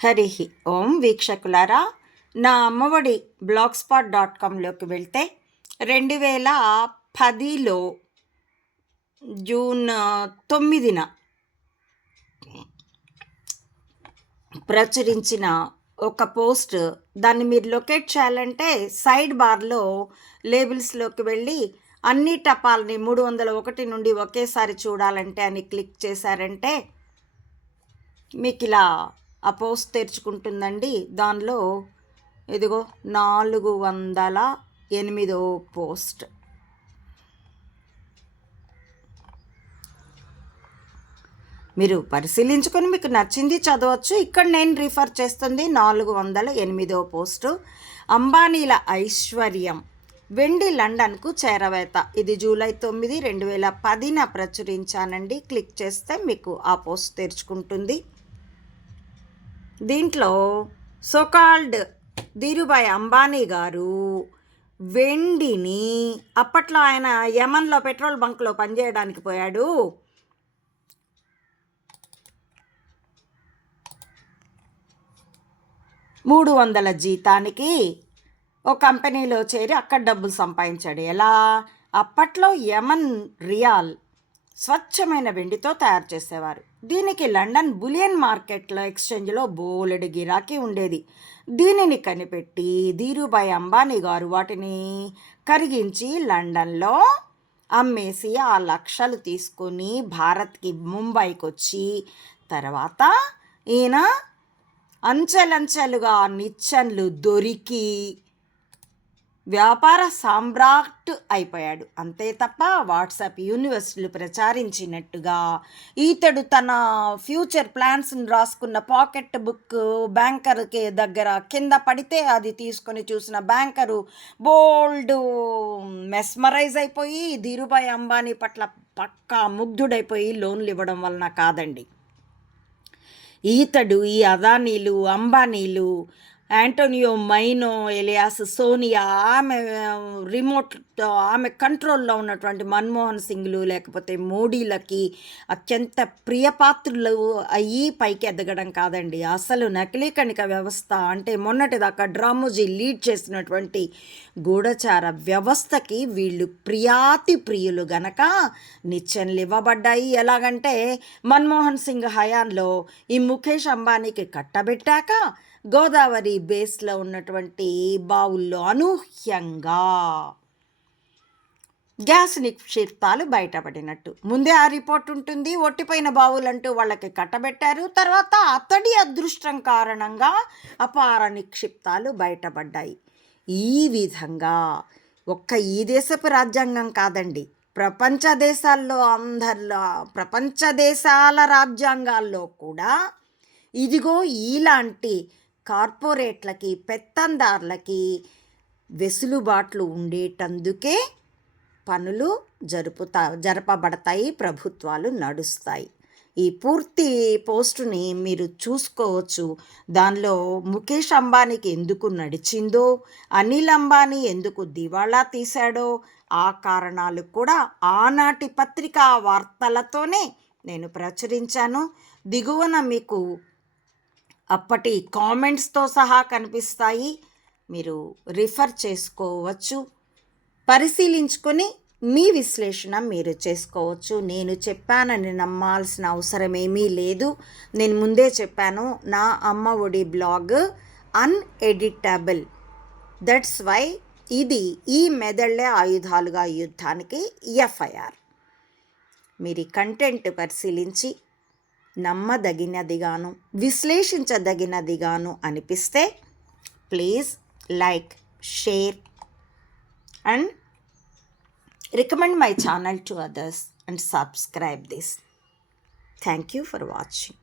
హరి ఓం వీక్షకులారా, నా అమ్మఒడి blogspot.comలోకి వెళ్తే 2010లో జూన్ 9న ప్రచురించిన ఒక పోస్ట్, దాన్ని మీరు లొకేట్ చేయాలంటే సైడ్ బార్లో లేబుల్స్లోకి వెళ్ళి అన్ని టపాల్ని 301 నుండి ఒకేసారి చూడాలంటే అని క్లిక్ చేశారంటే మీకు ఇలా ఆ పోస్ట్ తెరుచుకుంటుందండి. దానిలో ఇదిగో 408వ పోస్ట్. మీరు పరిశీలించుకొని మీకు నచ్చింది చదవచ్చు. ఇక్కడ నేను రిఫర్ చేస్తుంది 408వ పోస్టు. అంబానీల ఐశ్వర్యం వెండి లండన్కు చేరవేత. ఇది జూలై 9, 2010న ప్రచురించానండి. క్లిక్ చేస్తే మీకు ఆ పోస్ట్ తెరుచుకుంటుంది. దీంట్లో సోకాల్డ్ ధీరుభాయ్ అంబానీ గారు వెండిని, అప్పట్లో ఆయన యమన్లో పెట్రోల్ బంక్లో పనిచేయడానికి పోయాడు. $300 జీతానికి ఒక కంపెనీలో చేరి అక్కడ డబ్బులు సంపాదించాడు. ఎలా? అప్పట్లో యమన్ రియాల్ స్వచ్ఛమైన వెండితో తయారు చేసేవారు. దీనికి లండన్ బులియన్ మార్కెట్లో ఎక్స్చేంజ్లో బోలెడు గిరాకీ ఉండేది. దీనిని కనిపెట్టి ధీరుభాయ్ అంబానీ గారు వాటిని కరిగించి లండన్లో అమ్మేసి ఆ లక్షలు తీసుకొని భారత్కి, ముంబైకి వచ్చి తర్వాత ఈయన అంచెలంచెలుగా నిచ్చెనలు దొరికి వ్యాపార సామ్రాట్ అయిపోయాడు. అంతే తప్ప వాట్సాప్ యూనివర్సిటీలు ప్రచారించినట్టుగా ఈతడు తన ఫ్యూచర్ ప్లాన్స్ని రాసుకున్న పాకెట్ బుక్ బ్యాంకర్కి దగ్గర కింద పడితే అది తీసుకొని చూసిన బ్యాంకరు బోల్డ్ మెస్మరైజ్ అయిపోయి ధీరుభాయ్ అంబానీ పట్ల పక్కా ముగ్ధుడైపోయి లోన్లు ఇవ్వడం వలన కాదండి. ఈతడు ఈ అదానీలు, అంబానీలు, యాంటోనియో మైనో ఎలియాస్ సోనియా, ఆమె కంట్రోల్లో ఉన్నటువంటి మన్మోహన్ సింగ్లు లేకపోతే మోడీలకి అత్యంత ప్రియపాత్రులు అయ్యి పైకి ఎదగడం కాదండి. అసలు నకిలీ కణిక వ్యవస్థ అంటే మొన్నటిదాకా డ్రామోజీ లీడ్ చేసినటువంటి గూఢచార వ్యవస్థకి వీళ్ళు ప్రియాతి ప్రియులు గనక నిచ్చెనలు ఇవ్వబడ్డాయి. ఎలాగంటే మన్మోహన్ సింగ్ హయాంలో ఈ ముఖేష్ అంబానీకి కట్టబెట్టాక గోదావరి బేస్లో ఉన్నటువంటి బావుల్లో అనూహ్యంగా గ్యాస్ నిక్షిప్తాలు బయటపడినట్టు ముందే ఆ రిపోర్ట్ ఉంటుంది. ఒట్టిపోయిన బావులంటూ వాళ్ళకి కట్టబెట్టారు. తర్వాత అతడి అదృష్టం కారణంగా అపార నిక్షిప్తాలు బయటపడ్డాయి. ఈ విధంగా ఒక్క ఈ దేశపు రాజ్యాంగం కాదండి, ప్రపంచ దేశాల రాజ్యాంగాల్లో కూడా ఇదిగో ఇలాంటి కార్పొరేట్లకి, పెత్తందార్లకి వెసులుబాట్లు ఉండేటందుకే పనులు జరపబడతాయి, ప్రభుత్వాలు నడుస్తాయి. ఈ పూర్తి పోస్టుని మీరు చూసుకోవచ్చు. దానిలో ముఖేష్ అంబానీకి ఎందుకు నడిచిందో, అనిల్ అంబానీ ఎందుకు దివాళా తీశాడో ఆ కారణాలు కూడా ఆనాటి పత్రికా వార్తలతోనే నేను ప్రచురించాను. దిగువన మీకు అప్పటి కామెంట్స్తో సహా కనిపిస్తాయి. మీరు రిఫర్ చేసుకోవచ్చు, పరిశీలించుకొని మీ విశ్లేషణ మీరు చేసుకోవచ్చు. నేను చెప్పానని నమ్మాల్సిన అవసరం ఏమీ లేదు. నేను ముందే చెప్పాను, నా అమ్మ ఒడి బ్లాగ్ అన్ఎడిటబుల్. దట్స్ వై ఇది ఈ మెదళ్లే ఆయుధాలుగా యుద్ధానికి ఎఫ్ఐఆర్. మీరు ఈ కంటెంట్ పరిశీలించి నమ్మదగినదిగాను, విశ్లేషించదగినదిగాను అనిపిస్తే please like, share and recommend my channel to others and subscribe this. Thank you for watching.